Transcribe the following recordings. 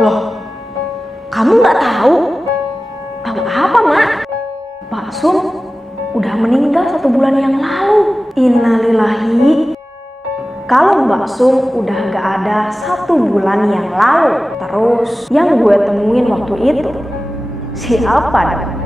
Loh, kamu nggak tahu? Tahu apa, Mak? Pak Sum udah meninggal 1 bulan yang lalu. Innalillahi. Kalau Mbak Sum udah nggak ada 1 bulan yang lalu, terus yang gue temuin waktu itu, siapa dong?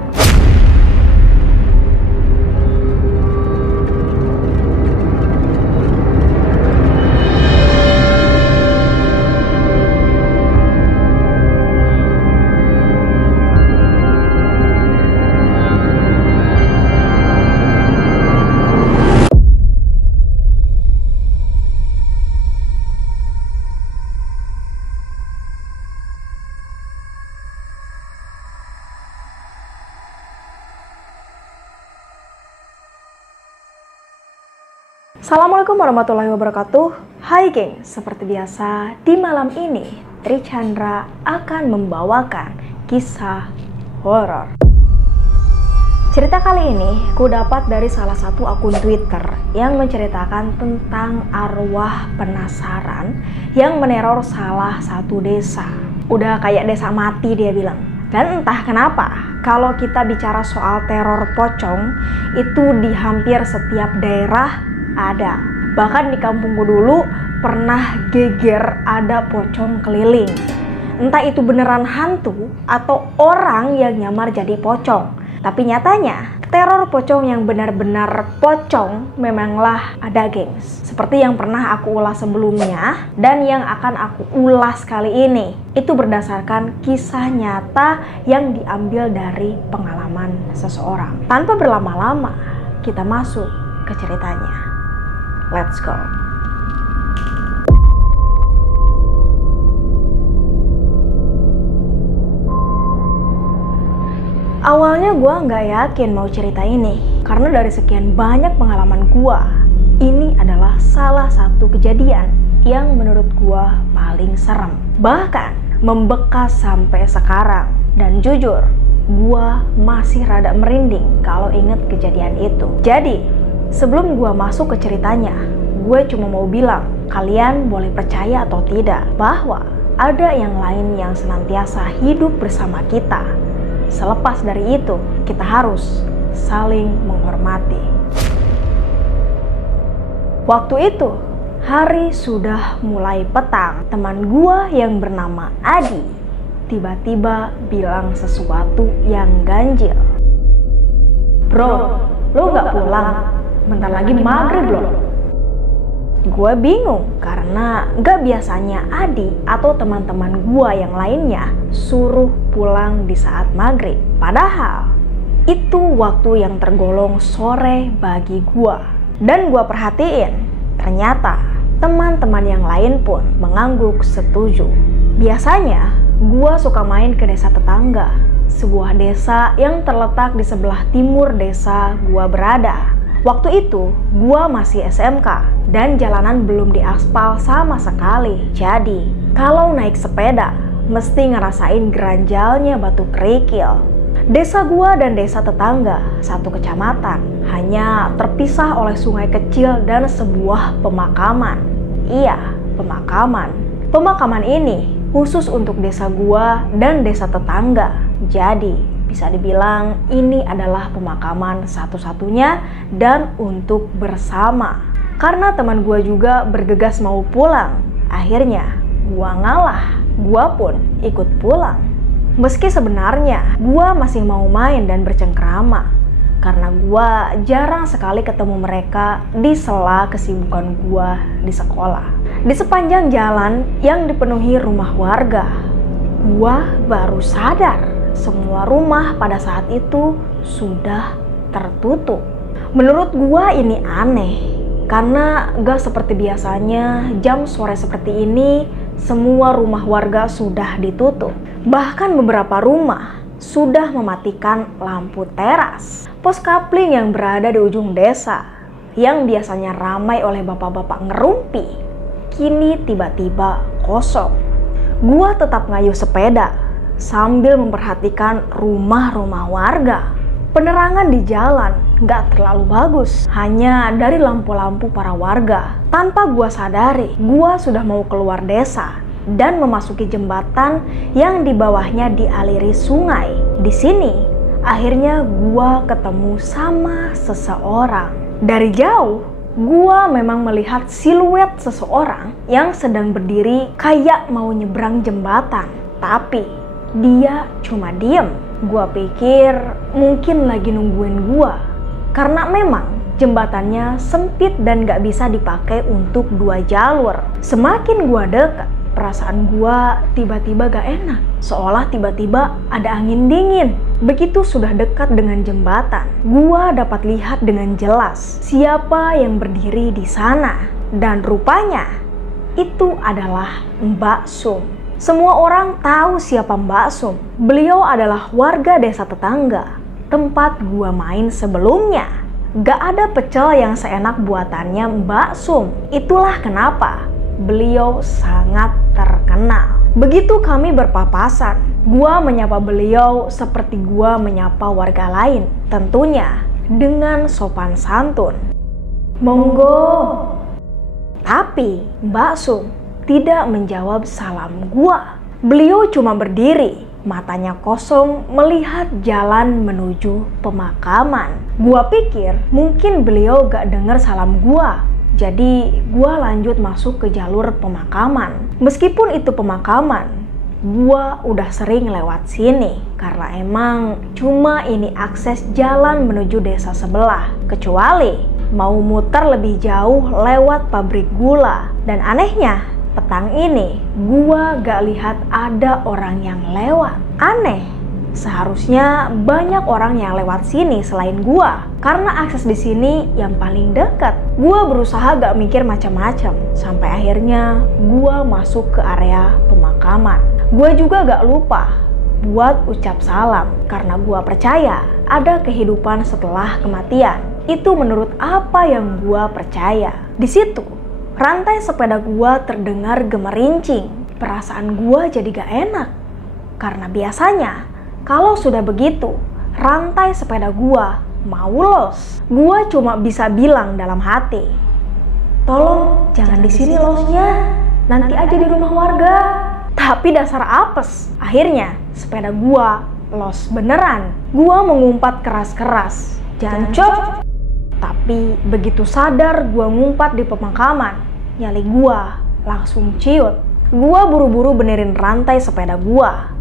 Assalamualaikum warahmatullahi wabarakatuh. Hai geng, seperti biasa di malam ini Tri Chandra akan membawakan kisah horor. Cerita kali ini ku dapat dari salah satu akun Twitter yang menceritakan tentang arwah penasaran yang meneror salah satu desa. Udah kayak desa mati dia bilang. Dan entah kenapa, kalau kita bicara soal teror pocong, itu di hampir setiap daerah ada. Bahkan di kampungku dulu pernah geger ada pocong keliling. Entah itu beneran hantu atau orang yang nyamar jadi pocong. Tapi nyatanya teror pocong yang benar-benar pocong memanglah ada, gengs. Seperti yang pernah aku ulas sebelumnya dan yang akan aku ulas kali ini. Itu berdasarkan kisah nyata yang diambil dari pengalaman seseorang. Tanpa berlama-lama, kita masuk ke ceritanya. Let's go. Awalnya gue nggak yakin mau cerita ini, karena dari sekian banyak pengalaman gue, ini adalah salah satu kejadian yang menurut gue paling serem. Bahkan membekas sampai sekarang. Dan jujur, gue masih rada merinding kalau inget kejadian itu. Jadi, sebelum gue masuk ke ceritanya, gue cuma mau bilang, kalian boleh percaya atau tidak bahwa ada yang lain yang senantiasa hidup bersama kita. Selepas dari itu, kita harus saling menghormati. Waktu itu, hari sudah mulai petang. Teman gue yang bernama Adi tiba-tiba bilang sesuatu yang ganjil. Bro, lo gak pulang? Bentar lagi maghrib loh. Gue bingung karena gak biasanya Adi atau teman-teman gue yang lainnya suruh pulang di saat maghrib. Padahal itu waktu yang tergolong sore bagi gue. Dan gue perhatiin, ternyata teman-teman yang lain pun mengangguk setuju. Biasanya gue suka main ke desa tetangga, sebuah desa yang terletak di sebelah timur desa gue berada. Waktu itu, gua masih SMK dan jalanan belum diaspal sama sekali. Jadi, kalau naik sepeda, mesti ngerasain geranjalnya batu kerikil. Desa gua dan desa tetangga, satu kecamatan, hanya terpisah oleh sungai kecil dan sebuah pemakaman. Iya, pemakaman. Pemakaman ini khusus untuk desa gua dan desa tetangga. Jadi, bisa dibilang ini adalah pemakaman satu-satunya dan untuk bersama. Karena teman gue juga bergegas mau pulang, akhirnya gue ngalah, gue pun ikut pulang. Meski sebenarnya gue masih mau main dan bercengkrama, karena gue jarang sekali ketemu mereka di sela kesibukan gue di sekolah. Di sepanjang jalan yang dipenuhi rumah warga, gue baru sadar semua rumah pada saat itu sudah tertutup. Menurut gua ini aneh, karena gak seperti biasanya jam sore seperti ini semua rumah warga sudah ditutup. Bahkan beberapa rumah sudah mematikan lampu teras. Pos kapling yang berada di ujung desa, yang biasanya ramai oleh bapak-bapak ngerumpi, kini tiba-tiba kosong. Gua tetap ngayuh sepeda sambil memperhatikan rumah-rumah warga. Penerangan di jalan gak terlalu bagus, hanya dari lampu-lampu para warga. Tanpa gua sadari, gua sudah mau keluar desa dan memasuki jembatan yang di bawahnya dialiri sungai. Di sini, akhirnya gua ketemu sama seseorang. Dari jauh, gua memang melihat siluet seseorang yang sedang berdiri kayak mau nyebrang jembatan. Tapi, dia cuma diem. Gua pikir mungkin lagi nungguin gua. Karena memang jembatannya sempit dan gak bisa dipakai untuk 2 jalur. Semakin gua dekat, perasaan gua tiba-tiba gak enak. Seolah tiba-tiba ada angin dingin. Begitu sudah dekat dengan jembatan, gua dapat lihat dengan jelas siapa yang berdiri di sana. Dan rupanya itu adalah Mbak Sum. Semua orang tahu siapa Mbak Sum. Beliau adalah warga desa tetangga tempat gua main sebelumnya. Gak ada pecel yang seenak buatannya Mbak Sum. Itulah kenapa beliau sangat terkenal. Begitu kami berpapasan, gua menyapa beliau seperti gua menyapa warga lain. Tentunya dengan sopan santun. Monggo. Tapi Mbak Sum tidak menjawab salam gua. Beliau cuma berdiri, matanya kosong melihat jalan menuju pemakaman. Gua pikir mungkin beliau gak dengar salam gua. Jadi gua lanjut masuk ke jalur pemakaman. Meskipun itu pemakaman, gua udah sering lewat sini. Karena emang cuma ini akses jalan menuju desa sebelah. Kecuali mau muter lebih jauh lewat pabrik gula. Dan anehnya, petang ini gua gak lihat ada orang yang lewat. Aneh, seharusnya banyak orang yang lewat sini selain gua. Karena akses di sini yang paling dekat. Gua berusaha gak mikir macam-macam sampai akhirnya gua masuk ke area pemakaman. Gua juga gak lupa buat ucap salam karena gua percaya ada kehidupan setelah kematian. Itu menurut apa yang gua percaya. Di situ rantai sepeda gua terdengar gemerincing. Perasaan gua jadi gak enak. Karena biasanya kalau sudah begitu, rantai sepeda gua mau los. Gua cuma bisa bilang dalam hati, tolong jangan di sini losnya, nanti aja di rumah warga. Tapi dasar apes. Akhirnya sepeda gua los beneran. Gua mengumpat keras-keras, jancok. Tapi begitu sadar gua ngumpat di pemakaman, nyali gua langsung ciut. Gua buru-buru benerin rantai sepeda gua.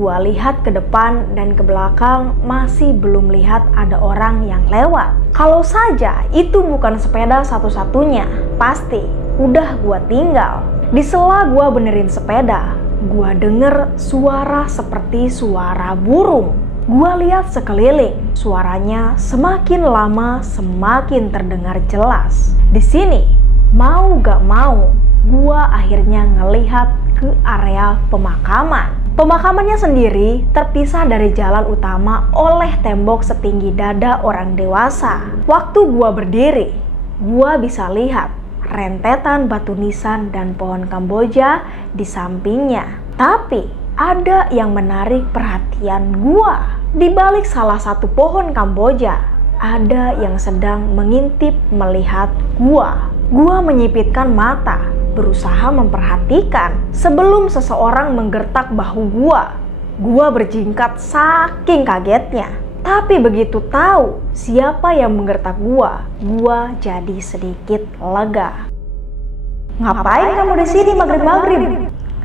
Gua lihat ke depan dan ke belakang, masih belum lihat ada orang yang lewat. Kalau saja itu bukan sepeda satu-satunya, pasti udah gua tinggal. Di sela gua benerin sepeda, gua denger suara seperti suara burung. Gua lihat sekeliling, suaranya semakin lama semakin terdengar jelas. Di sini, mau gak mau, gua akhirnya ngelihat ke area pemakaman. Pemakamannya sendiri terpisah dari jalan utama oleh tembok setinggi dada orang dewasa. Waktu gua berdiri, gua bisa lihat rentetan batu nisan dan pohon Kamboja di sampingnya. Tapi ada yang menarik perhatian gua. Di balik salah satu pohon Kamboja, ada yang sedang mengintip melihat gua. Gua menyipitkan mata, berusaha memperhatikan sebelum seseorang menggertak bahu gua. Gua berjingkat saking kagetnya. Tapi begitu tahu siapa yang menggertak gua jadi sedikit lega. "Ngapain kamu di sini maghrib-maghrib?"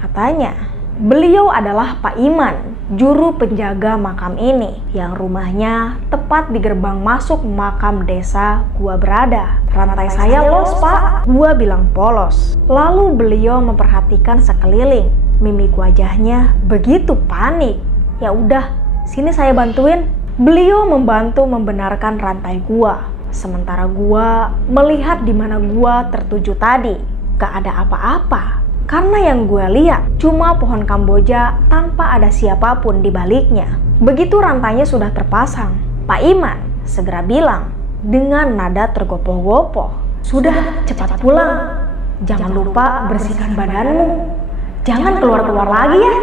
katanya. Beliau adalah Pak Iman, juru penjaga makam ini, yang rumahnya tepat di gerbang masuk makam desa gua berada. "Rantai saya los, Pak," gua bilang polos. Lalu beliau memperhatikan sekeliling. Mimik wajahnya begitu panik. "Ya udah, sini saya bantuin." Beliau membantu membenarkan rantai gua. Sementara gua melihat di mana gua tertuju tadi. Gak ada apa-apa. Karena yang gue lihat cuma pohon Kamboja tanpa ada siapapun di baliknya. Begitu rantainya sudah terpasang, Pak Iman segera bilang dengan nada tergopoh-gopoh, "Sudah, cepat pulang. Jangan lupa bersihkan badanmu. Jangan keluar-keluar lagi ya."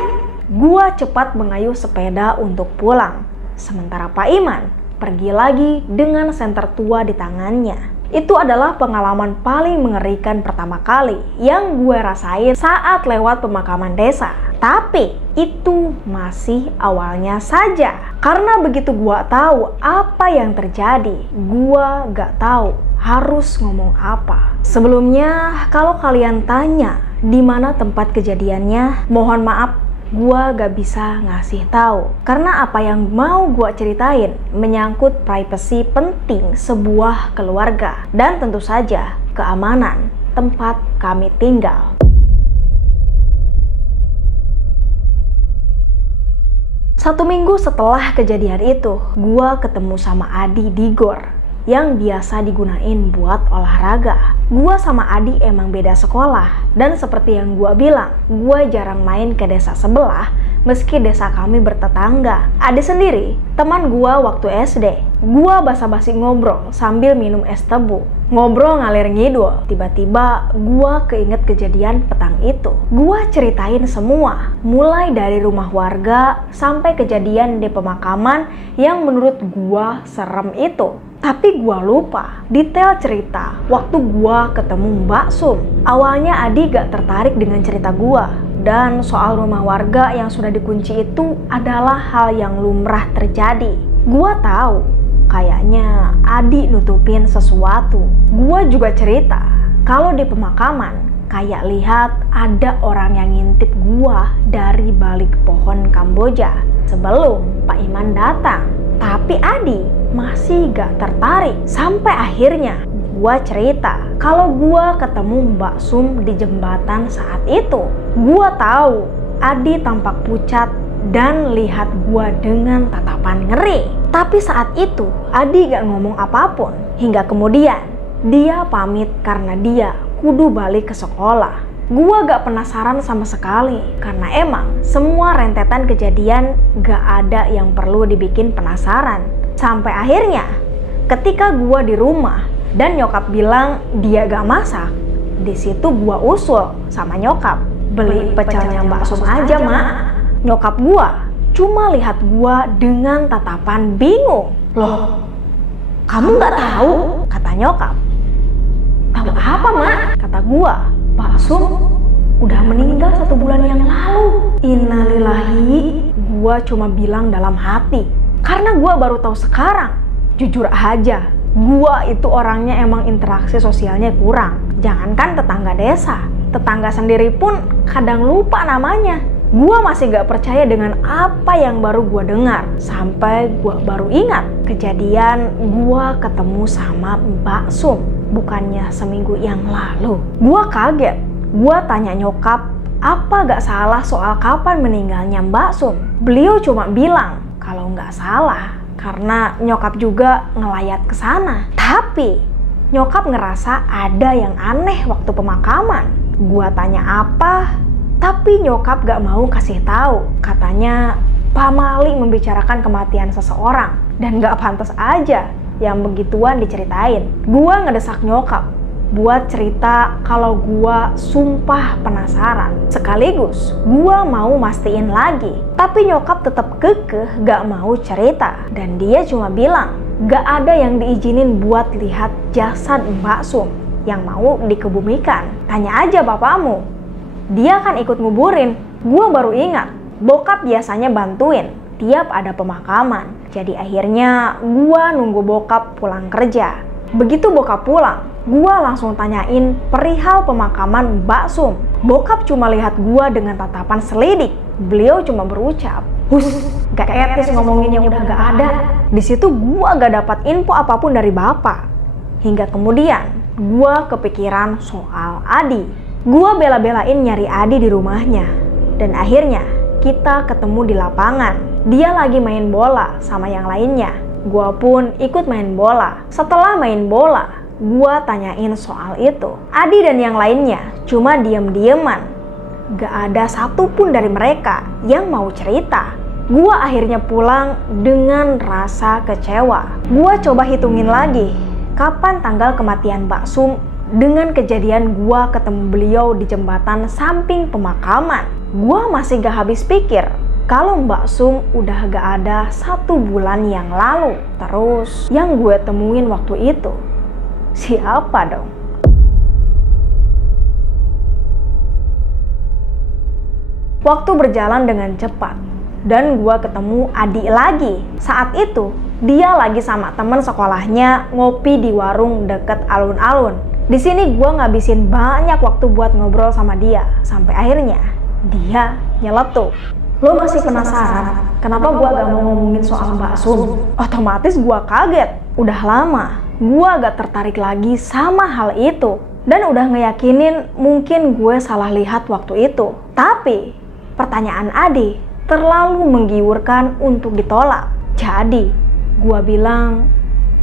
Gua cepat mengayuh sepeda untuk pulang. Sementara Pak Iman pergi lagi dengan senter tua di tangannya. Itu adalah pengalaman paling mengerikan pertama kali yang gue rasain saat lewat pemakaman desa. Tapi itu masih awalnya saja. Karena begitu gue tahu apa yang terjadi, gue gak tahu harus ngomong apa. Sebelumnya, kalau kalian tanya di mana tempat kejadiannya, mohon maaf, gua gak bisa ngasih tahu. Karena apa yang mau gua ceritain menyangkut privasi penting sebuah keluarga dan tentu saja keamanan tempat kami tinggal. Satu minggu setelah kejadian itu, gua ketemu sama Adi di GOR yang biasa digunain buat olahraga. Gua sama Adi emang beda sekolah, dan seperti yang gua bilang, gua jarang main ke desa sebelah meski desa kami bertetangga. Adi sendiri, teman gua waktu SD. Gua basa-basi ngobrol sambil minum es tebu. Ngobrol ngalir ngidul, tiba-tiba gua keinget kejadian petang itu. Gua ceritain semua, mulai dari rumah warga sampai kejadian di pemakaman yang menurut gua serem itu. Tapi gua lupa detail cerita waktu gua ketemu Mbak Sum. Awalnya Adi gak tertarik dengan cerita gua, dan soal rumah warga yang sudah dikunci itu adalah hal yang lumrah terjadi. Gua tahu kayaknya Adi nutupin sesuatu. Gua juga cerita kalau di pemakaman kayak lihat ada orang yang ngintip gua dari balik pohon Kamboja sebelum Pak Iman datang. Tapi Adi masih gak tertarik. Sampai akhirnya gua cerita kalau gua ketemu Mbak Sum di jembatan saat itu. Gua tahu Adi tampak pucat dan lihat gua dengan tatapan ngeri. Tapi saat itu Adi gak ngomong apapun. Hingga kemudian dia pamit karena dia kudu balik ke sekolah. Gua gak penasaran sama sekali, karena emang semua rentetan kejadian gak ada yang perlu dibikin penasaran. Sampai akhirnya, ketika gua di rumah dan nyokap bilang dia gak masak, di situ gua usul sama nyokap, beli pecelnya Mbak Sum aja, Mak. Nyokap gua cuma lihat gua dengan tatapan bingung. Loh, kamu gak tahu? Kata nyokap. Tahu apa, Mak? Kata gua. Pak Sum udah meninggal 1 bulan yang lalu. Innalillahi. Gua cuma bilang dalam hati, karena gua baru tahu sekarang. Jujur aja, gua itu orangnya emang interaksi sosialnya kurang. Jangankan tetangga desa, tetangga sendiri pun kadang lupa namanya. Gua masih gak percaya dengan apa yang baru gua dengar. Sampai gua baru ingat kejadian gua ketemu sama Mbak Sum bukannya seminggu yang lalu. Gua kaget. Gua tanya nyokap, apa gak salah soal kapan meninggalnya Mbak Sum? Beliau cuma bilang kalau gak salah karena nyokap juga ngelayat ke sana. Tapi nyokap ngerasa ada yang aneh waktu pemakaman. Gua tanya apa, tapi nyokap gak mau kasih tahu. Katanya pamali membicarakan kematian seseorang dan gak pantas aja yang begituan diceritain. Gua ngedesak nyokap buat cerita kalau gua sumpah penasaran. Sekaligus gua mau mastiin lagi. Tapi nyokap tetap kekeh gak mau cerita. Dan dia cuma bilang gak ada yang diizinin buat lihat jasad Mbak Sum yang mau dikebumikan. Tanya aja bapakmu, dia kan ikut nguburin. Gua baru ingat bokap biasanya bantuin tiap ada pemakaman. Jadi akhirnya gua nunggu bokap pulang kerja. Begitu bokap pulang, gua langsung tanyain perihal pemakaman Mbak Sum. Bokap cuma lihat gua dengan tatapan selidik. Beliau cuma berucap, "Hus, gak etis ngomongin yang udah gak ada." Di situ gua gak dapat info apapun dari bapak. Hingga kemudian gua kepikiran soal Adi. Gua bela-belain nyari Adi di rumahnya. Dan akhirnya kita ketemu di lapangan. Dia lagi main bola sama yang lainnya. Gua pun ikut main bola. Setelah main bola, gua tanyain soal itu. Adi dan yang lainnya cuma diem-dieman. Gak ada satupun dari mereka yang mau cerita. Gua akhirnya pulang dengan rasa kecewa. Gua coba hitungin lagi kapan tanggal kematian Mbak Sum dengan kejadian gua ketemu beliau di jembatan samping pemakaman. Gua masih gak habis pikir kalau Mbak Sum udah gak ada 1 bulan yang lalu. Terus yang gue temuin waktu itu Siapa dong? Waktu berjalan dengan cepat dan gua ketemu Adi lagi. Saat itu dia lagi sama temen sekolahnya ngopi di warung deket alun-alun. Di sini gua ngabisin banyak waktu buat ngobrol sama dia sampai akhirnya dia nyeletuk. Lo masih penasaran kenapa gua gak mau ngomongin soal Mbak Sum? Otomatis gua kaget. Udah lama gua gak tertarik lagi sama hal itu dan udah ngeyakinin mungkin gue salah lihat waktu itu. Tapi pertanyaan Adi terlalu menggiurkan untuk ditolak. Jadi gua bilang,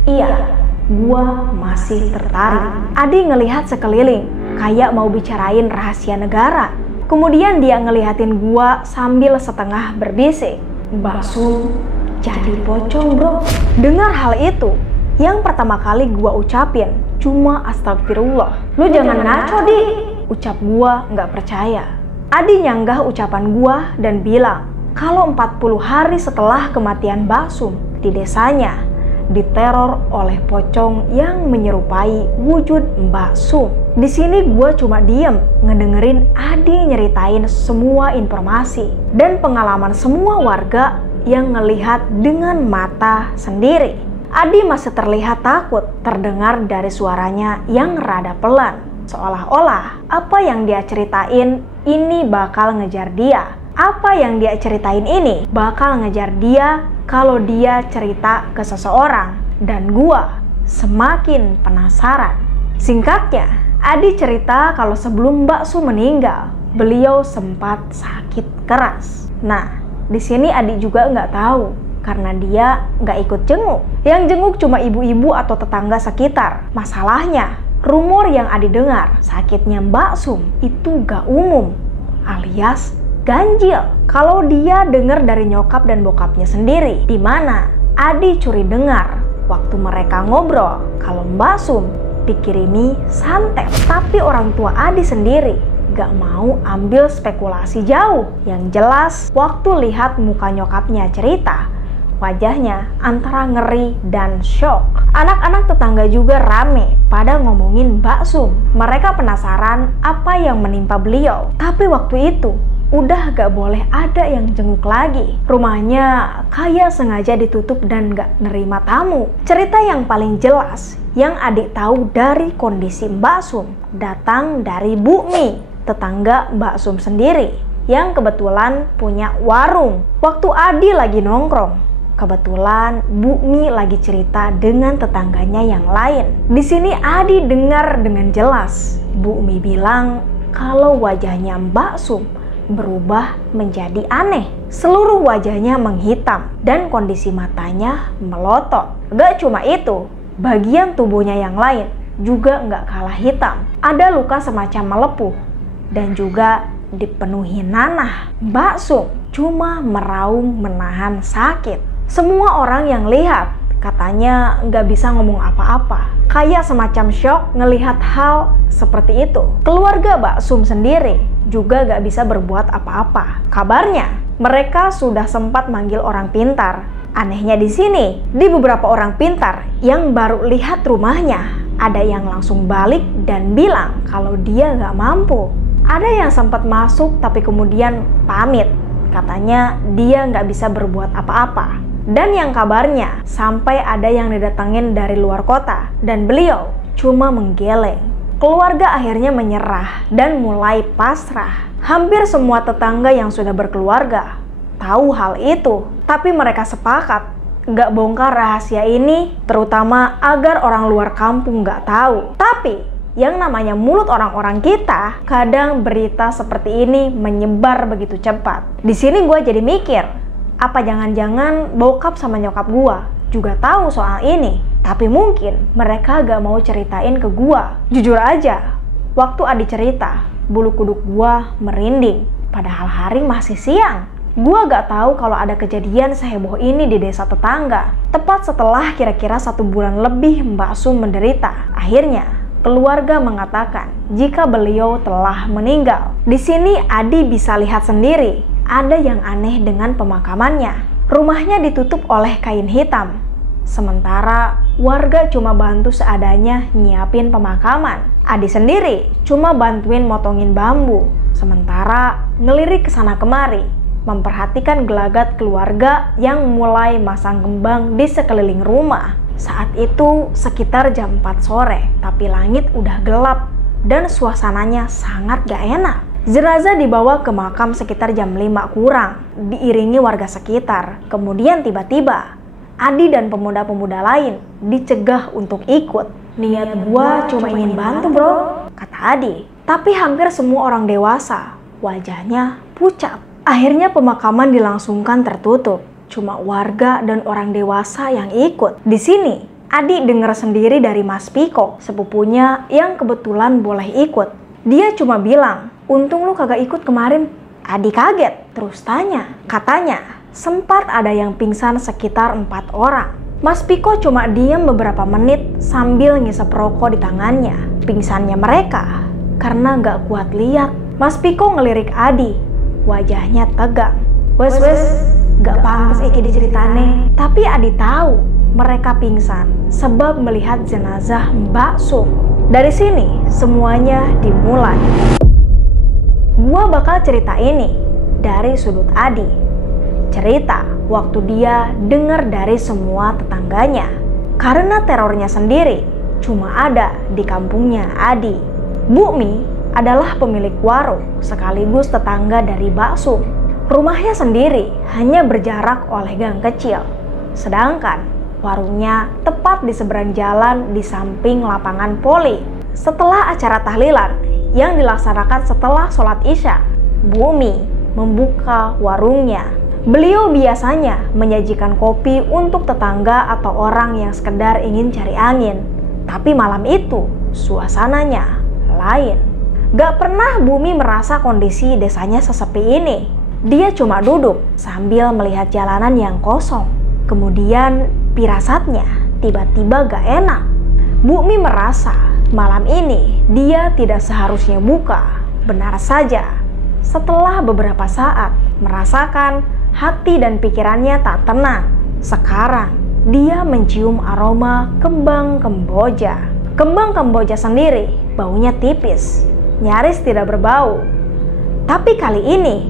iya, gua masih tertarik. Adi ngelihat sekeliling kayak mau bicarain rahasia negara. Kemudian dia ngelihatin gua sambil setengah berbisik, Mbak Sum jadi pocong bro. Dengar hal itu, yang pertama kali gua ucapin cuma astagfirullah. Lu jangan ngaco di, ucap gua nggak percaya. Adi nyanggah ucapan gua dan bilang kalau 40 hari setelah kematian Mbak Sum di desanya diteror oleh pocong yang menyerupai wujud Mbak Sum. Di sini gue cuma diem ngedengerin Adi nyeritain semua informasi dan pengalaman semua warga yang ngelihat dengan mata sendiri. Adi masih terlihat takut terdengar dari suaranya yang rada pelan. Seolah-olah apa yang dia ceritain ini bakal ngejar dia. Apa yang dia ceritain ini bakal ngejar dia kalau dia cerita ke seseorang, dan gua semakin penasaran. Singkatnya, Adi cerita kalau sebelum Mbak Su meninggal, beliau sempat sakit keras. Nah, di sini Adi juga nggak tahu karena dia nggak ikut jenguk. Yang jenguk cuma ibu-ibu atau tetangga sekitar. Masalahnya, rumor yang Adi dengar sakitnya Mbak Sum itu gak umum, alias ganjil. Kalau dia dengar dari nyokap dan bokapnya sendiri, di mana Adi curi dengar waktu mereka ngobrol kalau Mbak Sum dikirimi santet. Tapi orang tua Adi sendiri gak mau ambil spekulasi jauh. Yang jelas waktu lihat muka nyokapnya cerita, wajahnya antara ngeri dan shock. Anak-anak tetangga juga rame pada ngomongin Mbak Sum. Mereka penasaran apa yang menimpa beliau. Tapi waktu itu udah gak boleh ada yang jenguk lagi. Rumahnya kayak sengaja ditutup dan gak nerima tamu. Cerita yang paling jelas yang Adik tahu dari kondisi Mbak Sum datang dari Bu Mi, tetangga Mbak Sum sendiri, yang kebetulan punya warung. Waktu Adi lagi nongkrong, kebetulan Bu Mi lagi cerita dengan tetangganya yang lain. Di sini Adi dengar dengan jelas Bu Mi bilang kalau wajahnya Mbak Sum berubah menjadi aneh. Seluruh wajahnya menghitam dan kondisi matanya melotot. Gak cuma itu, bagian tubuhnya yang lain juga gak kalah hitam. Ada luka semacam melepuh dan juga dipenuhi nanah. Mbak Sum cuma meraung menahan sakit. Semua orang yang lihat katanya gak bisa ngomong apa-apa. Kayak semacam shock ngelihat hal seperti itu. Keluarga Mbak Sum sendiri juga gak bisa berbuat apa-apa. Kabarnya mereka sudah sempat manggil orang pintar. Anehnya di sini, di beberapa orang pintar yang baru lihat rumahnya, ada yang langsung balik dan bilang kalau dia gak mampu. Ada yang sempat masuk tapi kemudian pamit. Katanya dia gak bisa berbuat apa-apa. Dan yang kabarnya sampai ada yang didatengin dari luar kota dan beliau cuma menggeleng. Keluarga akhirnya menyerah dan mulai pasrah. Hampir semua tetangga yang sudah berkeluarga tahu hal itu, tapi mereka sepakat gak bongkar rahasia ini, terutama agar orang luar kampung gak tahu. Tapi yang namanya mulut orang-orang kita, kadang berita seperti ini menyebar begitu cepat. Di sini gue jadi mikir, apa jangan-jangan bokap sama nyokap gue juga tahu soal ini, tapi mungkin mereka gak mau ceritain ke gua. Jujur aja, waktu Adi cerita, bulu kuduk gua merinding. Padahal hari masih siang. Gua gak tahu kalau ada kejadian seheboh ini di desa tetangga. Tepat setelah kira-kira 1 bulan lebih Mbak Sum menderita, akhirnya keluarga mengatakan jika beliau telah meninggal. Di sini Adi bisa lihat sendiri, ada yang aneh dengan pemakamannya. Rumahnya ditutup oleh kain hitam. Sementara warga cuma bantu seadanya nyiapin pemakaman. Adi sendiri cuma bantuin motongin bambu, sementara ngelirik kesana kemari, memperhatikan gelagat keluarga yang mulai masang kembang di sekeliling rumah. Saat itu sekitar jam 4 sore, tapi langit udah gelap dan suasananya sangat gak enak. Jenazah dibawa ke makam sekitar jam 5 kurang, diiringi warga sekitar. Kemudian tiba-tiba, Adi dan pemuda-pemuda lain dicegah untuk ikut. "Niat gua cuma ingin bantu bro," kata Adi. Tapi hampir semua orang dewasa, wajahnya pucat. Akhirnya pemakaman dilangsungkan tertutup. Cuma warga dan orang dewasa yang ikut. Di sini, Adi dengar sendiri dari Mas Piko, sepupunya yang kebetulan boleh ikut. Dia cuma bilang, "Untung lu kagak ikut kemarin." Adi kaget, terus tanya. Katanya, sempat ada yang pingsan sekitar 4 orang. Mas Piko cuma diam beberapa menit sambil ngisep rokok di tangannya. Pingsannya mereka karena gak kuat lihat. Mas Piko ngelirik Adi, wajahnya tegang. Wes, gak pantas iki diceritane. Tapi Adi tahu mereka pingsan sebab melihat jenazah Mbak Sum. Dari sini semuanya dimulai. Gua bakal cerita ini dari sudut Adi. Cerita waktu dia dengar dari semua tetangganya. Karena terornya sendiri cuma ada di kampungnya Adi. Bu Mi adalah pemilik warung sekaligus tetangga dari Mbak Sum. Rumahnya sendiri hanya berjarak oleh gang kecil. Sedangkan warungnya tepat di seberang jalan di samping lapangan voli. Setelah acara tahlilan yang dilaksanakan setelah sholat Isya, Bu Mi membuka warungnya. Beliau biasanya menyajikan kopi untuk tetangga atau orang yang sekedar ingin cari angin. Tapi malam itu suasananya lain. Gak pernah Bu Mi merasa kondisi desanya sesepi ini. Dia cuma duduk sambil melihat jalanan yang kosong. Kemudian pirasatnya tiba-tiba gak enak. Bu Mi merasa malam ini dia tidak seharusnya buka. Benar saja, setelah beberapa saat merasakan hati dan pikirannya tak tenang. Sekarang dia mencium aroma kembang kemboja. Kembang kemboja sendiri baunya tipis, nyaris tidak berbau. Tapi kali ini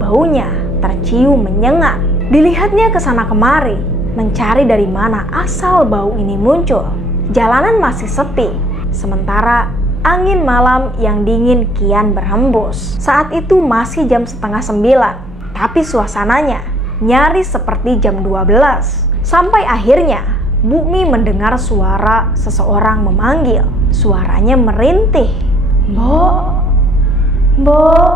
baunya tercium menyengat. Dilihatnya ke sana kemari, mencari dari mana asal bau ini muncul. Jalanan masih sepi, sementara angin malam yang dingin kian berhembus. Saat itu masih jam setengah 9, tapi suasananya nyaris seperti jam 12. Sampai akhirnya Bu Mi mendengar suara seseorang memanggil. Suaranya merintih. "Mbok, Mbok."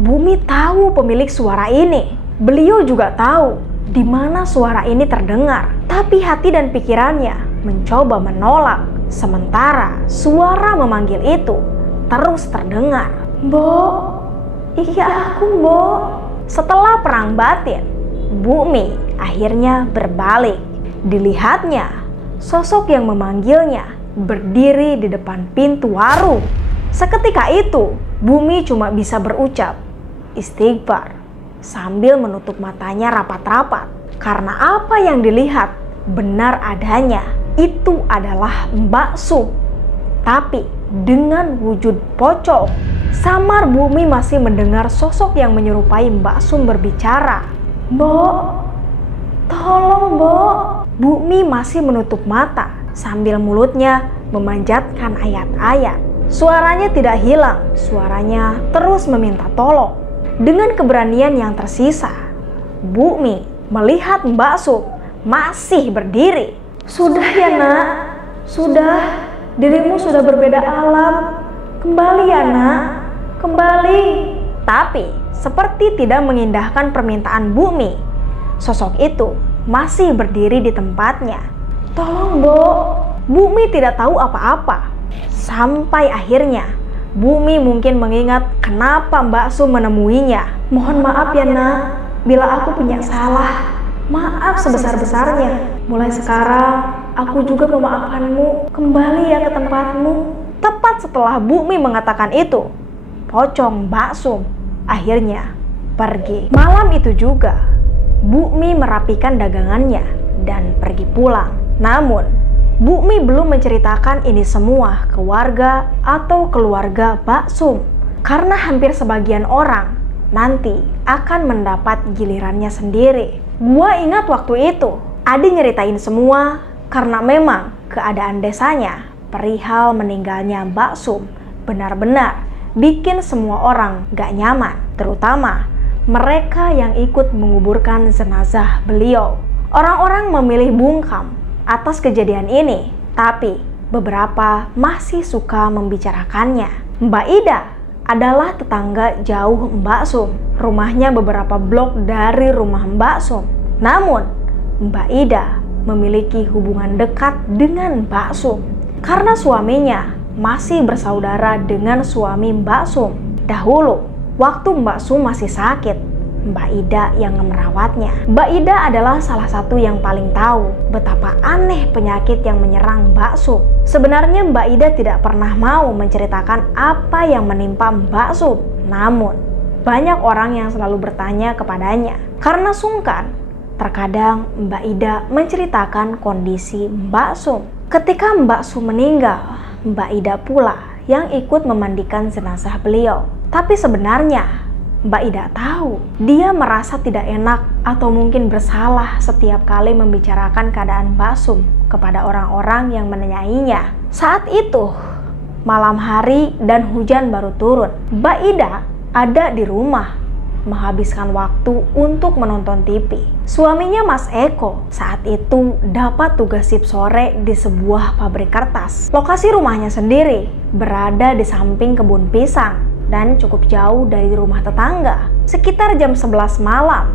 Bu Mi tahu pemilik suara ini. Beliau juga tahu di mana suara ini terdengar. Tapi hati dan pikirannya mencoba menolak. Sementara suara memanggil itu terus terdengar. "Mbok, iya aku Mbok." Setelah perang batin, Bu Mi akhirnya berbalik. Dilihatnya, sosok yang memanggilnya berdiri di depan pintu warung. Seketika itu, Bu Mi cuma bisa berucap, "Istighfar," sambil menutup matanya rapat-rapat. Karena apa yang dilihat benar adanya. Itu adalah Mbak Sum, tapi dengan wujud pocong. Samar Bu Mi masih mendengar sosok yang menyerupai Mbak Sum berbicara. "Mbok, tolong Mbok." Bu Mi masih menutup mata sambil mulutnya memanjatkan ayat-ayat. Suaranya tidak hilang, suaranya terus meminta tolong. Dengan keberanian yang tersisa, Bu Mi melihat Mbak Sum masih berdiri. "Sudah ya nak, sudah, dirimu sudah berbeda alam. Kembali ya nak, kembali." Tapi seperti tidak mengindahkan permintaan Bu Mi, sosok itu masih berdiri di tempatnya. "Tolong Mbok." Bu Mi tidak tahu apa-apa. Sampai akhirnya Bu Mi mungkin mengingat kenapa Mbak Sum menemuinya. "Mohon maaf ya nak, bila aku punya salah. Maaf sebesar-besarnya. Mulai sekarang aku juga memaafkanmu. Kembali ya ke tempatmu." Tepat setelah Bu Mi mengatakan itu, pocong Mbak Sum akhirnya pergi. Malam itu juga Bu Mi merapikan dagangannya dan pergi pulang. Namun, Bu Mi belum menceritakan ini semua ke warga atau keluarga Mbak Sum, karena hampir sebagian orang nanti akan mendapat gilirannya sendiri. Gua ingat waktu itu, Adi nyeritain semua karena memang keadaan desanya perihal meninggalnya Mbak Sum benar-benar bikin semua orang gak nyaman, terutama mereka yang ikut menguburkan jenazah beliau. Orang-orang memilih bungkam atas kejadian ini, tapi beberapa masih suka membicarakannya. Mbak Ida adalah tetangga jauh Mbak Sum. Rumahnya beberapa blok dari rumah Mbak Sum. Namun, Mbak Ida memiliki hubungan dekat dengan Mbak Sum karena suaminya masih bersaudara dengan suami Mbak Sum. Dahulu, waktu Mbak Sum masih sakit, Mbak Ida yang merawatnya. Mbak Ida adalah salah satu yang paling tahu betapa aneh penyakit yang menyerang Mbak Sum. Sebenarnya Mbak Ida tidak pernah mau menceritakan apa yang menimpa Mbak Sum. Namun, banyak orang yang selalu bertanya kepadanya. Karena sungkan, terkadang Mbak Ida menceritakan kondisi Mbak Sum. Ketika Mbak Sum meninggal, Mbak Ida pula yang ikut memandikan jenazah beliau. Tapi sebenarnya Mbak Ida tahu dia merasa tidak enak atau mungkin bersalah setiap kali membicarakan keadaan Mbak Sum kepada orang-orang yang menanyainya. Saat itu malam hari dan hujan baru turun. Mbak Ida ada di rumah menghabiskan waktu untuk menonton TV. Suaminya Mas Eko saat itu dapat tugas shift sore di sebuah pabrik kertas. Lokasi rumahnya sendiri berada di samping kebun pisang dan cukup jauh dari rumah tetangga. Sekitar jam 11 malam,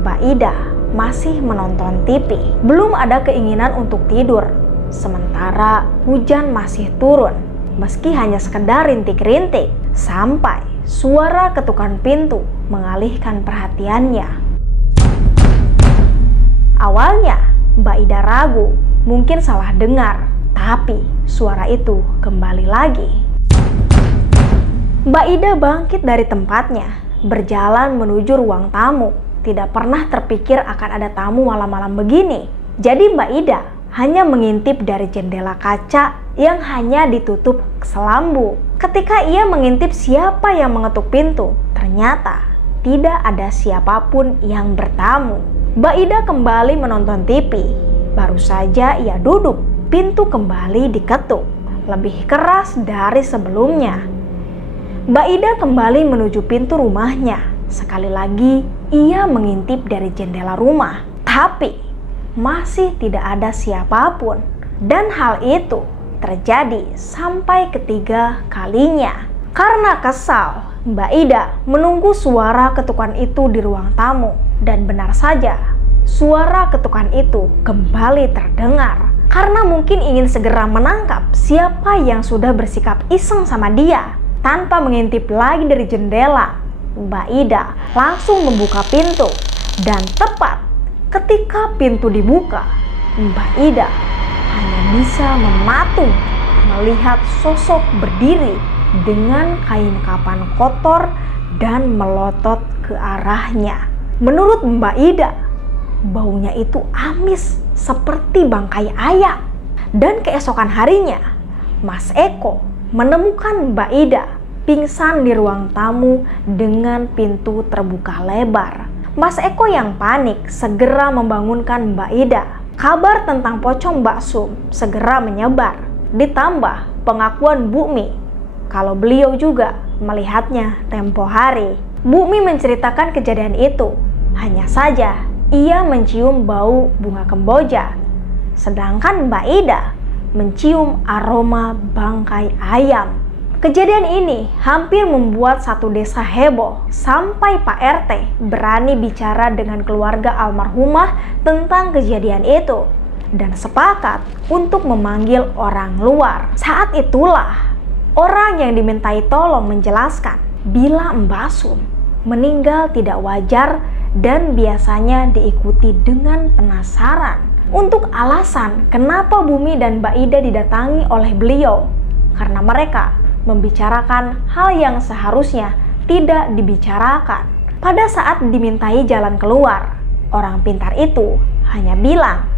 Mbak Ida masih menonton TV. Belum ada keinginan untuk tidur. Sementara hujan masih turun, meski hanya sekedar rintik-rintik, sampai suara ketukan pintu mengalihkan perhatiannya. Awalnya, Mbak Ida ragu, mungkin salah dengar, tapi suara itu kembali lagi. Mbak Ida bangkit dari tempatnya, berjalan menuju ruang tamu. Tidak pernah terpikir akan ada tamu malam-malam begini. Jadi Mbak Ida hanya mengintip dari jendela kaca yang hanya ditutup selambu. Ketika ia mengintip siapa yang mengetuk pintu, ternyata tidak ada siapapun yang bertamu. Mbak Ida kembali menonton TV. Baru saja ia duduk, pintu kembali diketuk, lebih keras dari sebelumnya. Mbak Ida kembali menuju pintu rumahnya. Sekali lagi, ia mengintip dari jendela rumah. Tapi, masih tidak ada siapapun. Dan hal itu terjadi sampai ketiga kalinya. Karena kesal, Mbak Ida menunggu suara ketukan itu di ruang tamu. Dan benar saja, suara ketukan itu kembali terdengar. Karena mungkin ingin segera menangkap siapa yang sudah bersikap iseng sama dia. Tanpa mengintip lagi dari jendela, Mbak Ida langsung membuka pintu. Dan tepat ketika pintu dibuka, Mbak Ida hanya bisa mematung melihat sosok berdiri dengan kain kapan kotor dan melotot ke arahnya. Menurut Mbak Ida, baunya itu amis seperti bangkai ayam. Dan keesokan harinya, Mas Eko menemukan Mbak Ida pingsan di ruang tamu dengan pintu terbuka lebar. Mas Eko yang panik segera membangunkan Mbak Ida. Kabar tentang pocong Mbak Sum segera menyebar. Ditambah pengakuan Bu Mi kalau beliau juga melihatnya tempo hari. Bu Mi menceritakan kejadian itu. Hanya saja ia mencium bau bunga kemboja, sedangkan Mbak Ida mencium aroma bangkai ayam. Kejadian ini hampir membuat satu desa heboh, sampai Pak RT berani bicara dengan keluarga almarhumah tentang kejadian itu dan sepakat untuk memanggil orang luar. Saat itulah orang yang dimintai tolong menjelaskan bila Mbak Sum meninggal tidak wajar dan biasanya diikuti dengan penasaran. Untuk alasan kenapa Bu Mi dan Mbak Ida didatangi oleh beliau, karena mereka membicarakan hal yang seharusnya tidak dibicarakan. Pada saat dimintai jalan keluar, orang pintar itu hanya bilang,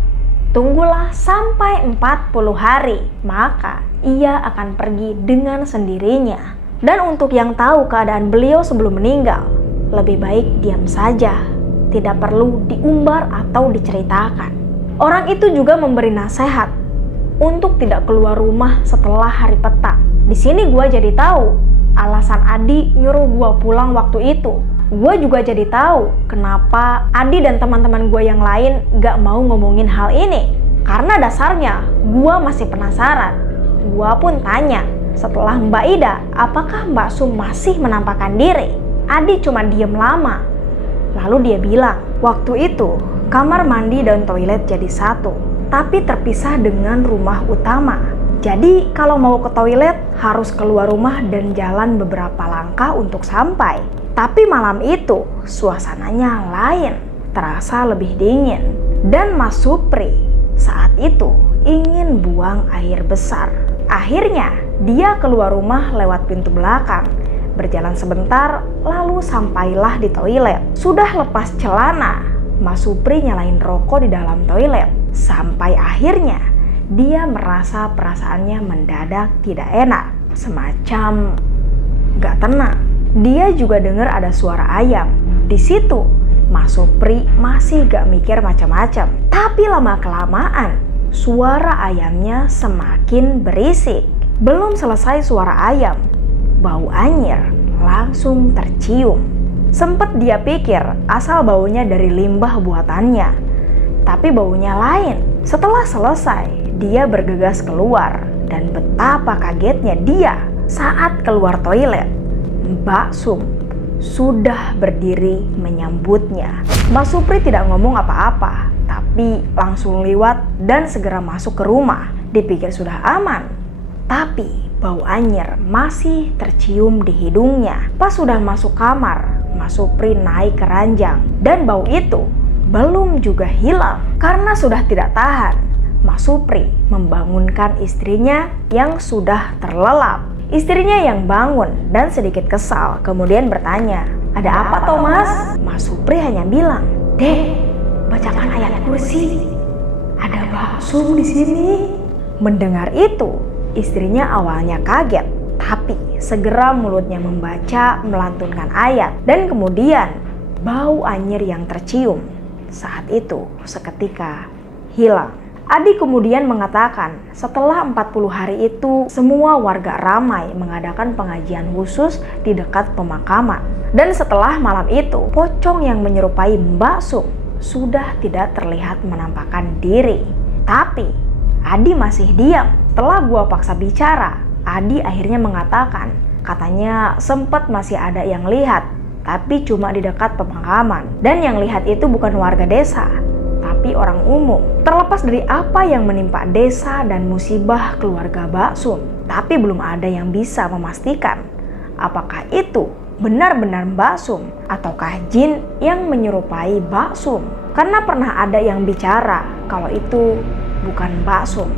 Tunggulah sampai 40 hari, maka ia akan pergi dengan sendirinya. Dan untuk yang tahu keadaan beliau sebelum meninggal, lebih baik diam saja, tidak perlu diumbar atau diceritakan. Orang itu juga memberi nasihat untuk tidak keluar rumah setelah hari petang. Di sini gue jadi tahu alasan Adi nyuruh gue pulang waktu itu. Gue juga jadi tahu kenapa Adi dan teman-teman gue yang lain gak mau ngomongin hal ini. Karena dasarnya gue masih penasaran. Gue pun tanya setelah Mbak Ida, apakah Mbak Sum masih menampakkan diri? Adi cuma diem lama. Lalu dia bilang, waktu itu kamar mandi dan toilet jadi satu, tapi terpisah dengan rumah utama. Jadi kalau mau ke toilet harus keluar rumah dan jalan beberapa langkah untuk sampai. Tapi malam itu suasananya lain, terasa lebih dingin. Dan Mas Supri saat itu ingin buang air besar. Akhirnya dia keluar rumah lewat pintu belakang. Berjalan sebentar lalu sampailah di toilet. Sudah lepas celana, Mas Supri nyalain rokok di dalam toilet. Sampai akhirnya dia merasa perasaannya mendadak tidak enak, semacam gak tenang. Dia juga dengar ada suara ayam. Di situ Mas Supri masih gak mikir macam-macam. Tapi lama-kelamaan suara ayamnya semakin berisik. Belum selesai suara ayam, bau anyir langsung tercium. Sempet dia pikir asal baunya dari limbah buatannya, tapi baunya lain. Setelah selesai, dia bergegas keluar. Dan betapa kagetnya dia saat keluar toilet, Mbak Sum sudah berdiri menyambutnya. Mbak Supri tidak ngomong apa-apa, tapi langsung liwat dan segera masuk ke rumah. Dipikir sudah aman, tapi bau anyir masih tercium di hidungnya. Pas sudah masuk kamar, Mas Supri naik ke ranjang dan bau itu belum juga hilang. Karena sudah tidak tahan, Mas Supri membangunkan istrinya yang sudah terlelap. Istrinya yang bangun dan sedikit kesal, kemudian bertanya, "Ada apa toh Mas?" Mas Supri hanya bilang, "Dek, bacakan ayat kursi. Ada bakso di sini." Mendengar itu, istrinya awalnya kaget, tapi segera mulutnya membaca melantunkan ayat dan kemudian bau anyir yang tercium saat itu seketika hilang. Adi kemudian mengatakan setelah 40 hari itu semua warga ramai mengadakan pengajian khusus di dekat pemakaman. Dan setelah malam itu, pocong yang menyerupai Mbak Sum sudah tidak terlihat menampakkan diri. Tapi Adi masih diam. Setelah gua paksa bicara, Adi akhirnya mengatakan katanya sempat masih ada yang lihat, tapi cuma di dekat pemakaman. Dan yang lihat itu bukan warga desa, tapi orang umum. Terlepas dari apa yang menimpa desa dan musibah keluarga Mbak Sum, tapi belum ada yang bisa memastikan apakah itu benar-benar Mbak Sum ataukah jin yang menyerupai Mbak Sum. Karena pernah ada yang bicara kalau itu bukan Mbak Sum,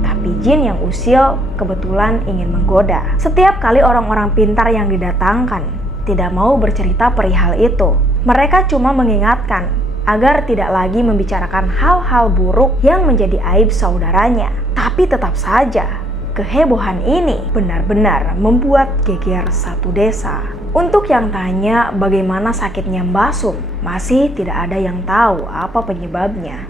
tapi jin yang usil kebetulan ingin menggoda. Setiap kali orang-orang pintar yang didatangkan tidak mau bercerita perihal itu. Mereka cuma mengingatkan agar tidak lagi membicarakan hal-hal buruk yang menjadi aib saudaranya. Tapi tetap saja, kehebohan ini benar-benar membuat geger satu desa. Untuk yang tanya bagaimana sakitnya Mbak Sum, masih tidak ada yang tahu apa penyebabnya.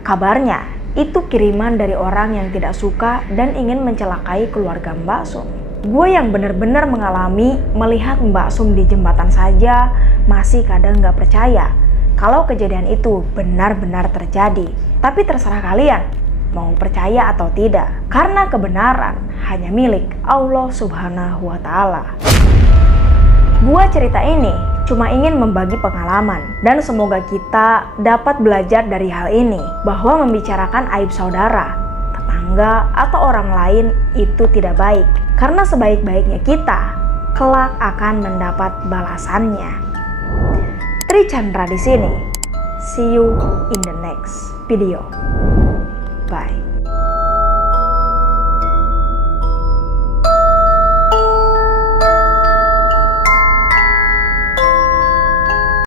Kabarnya, itu kiriman dari orang yang tidak suka dan ingin mencelakai keluarga Mbak Sum. Gue yang benar-benar mengalami melihat Mbak Sum di jembatan saja masih kadang gak percaya kalau kejadian itu benar-benar terjadi. Tapi terserah kalian mau percaya atau tidak, karena kebenaran hanya milik Allah Subhanahu wa Ta'ala. Gua cerita ini cuma ingin membagi pengalaman, dan semoga kita dapat belajar dari hal ini, bahwa membicarakan aib saudara, tetangga, atau orang lain itu tidak baik, karena sebaik-baiknya kita kelak akan mendapat balasannya. Tri Chandra di sini. See you in the next video. Bye.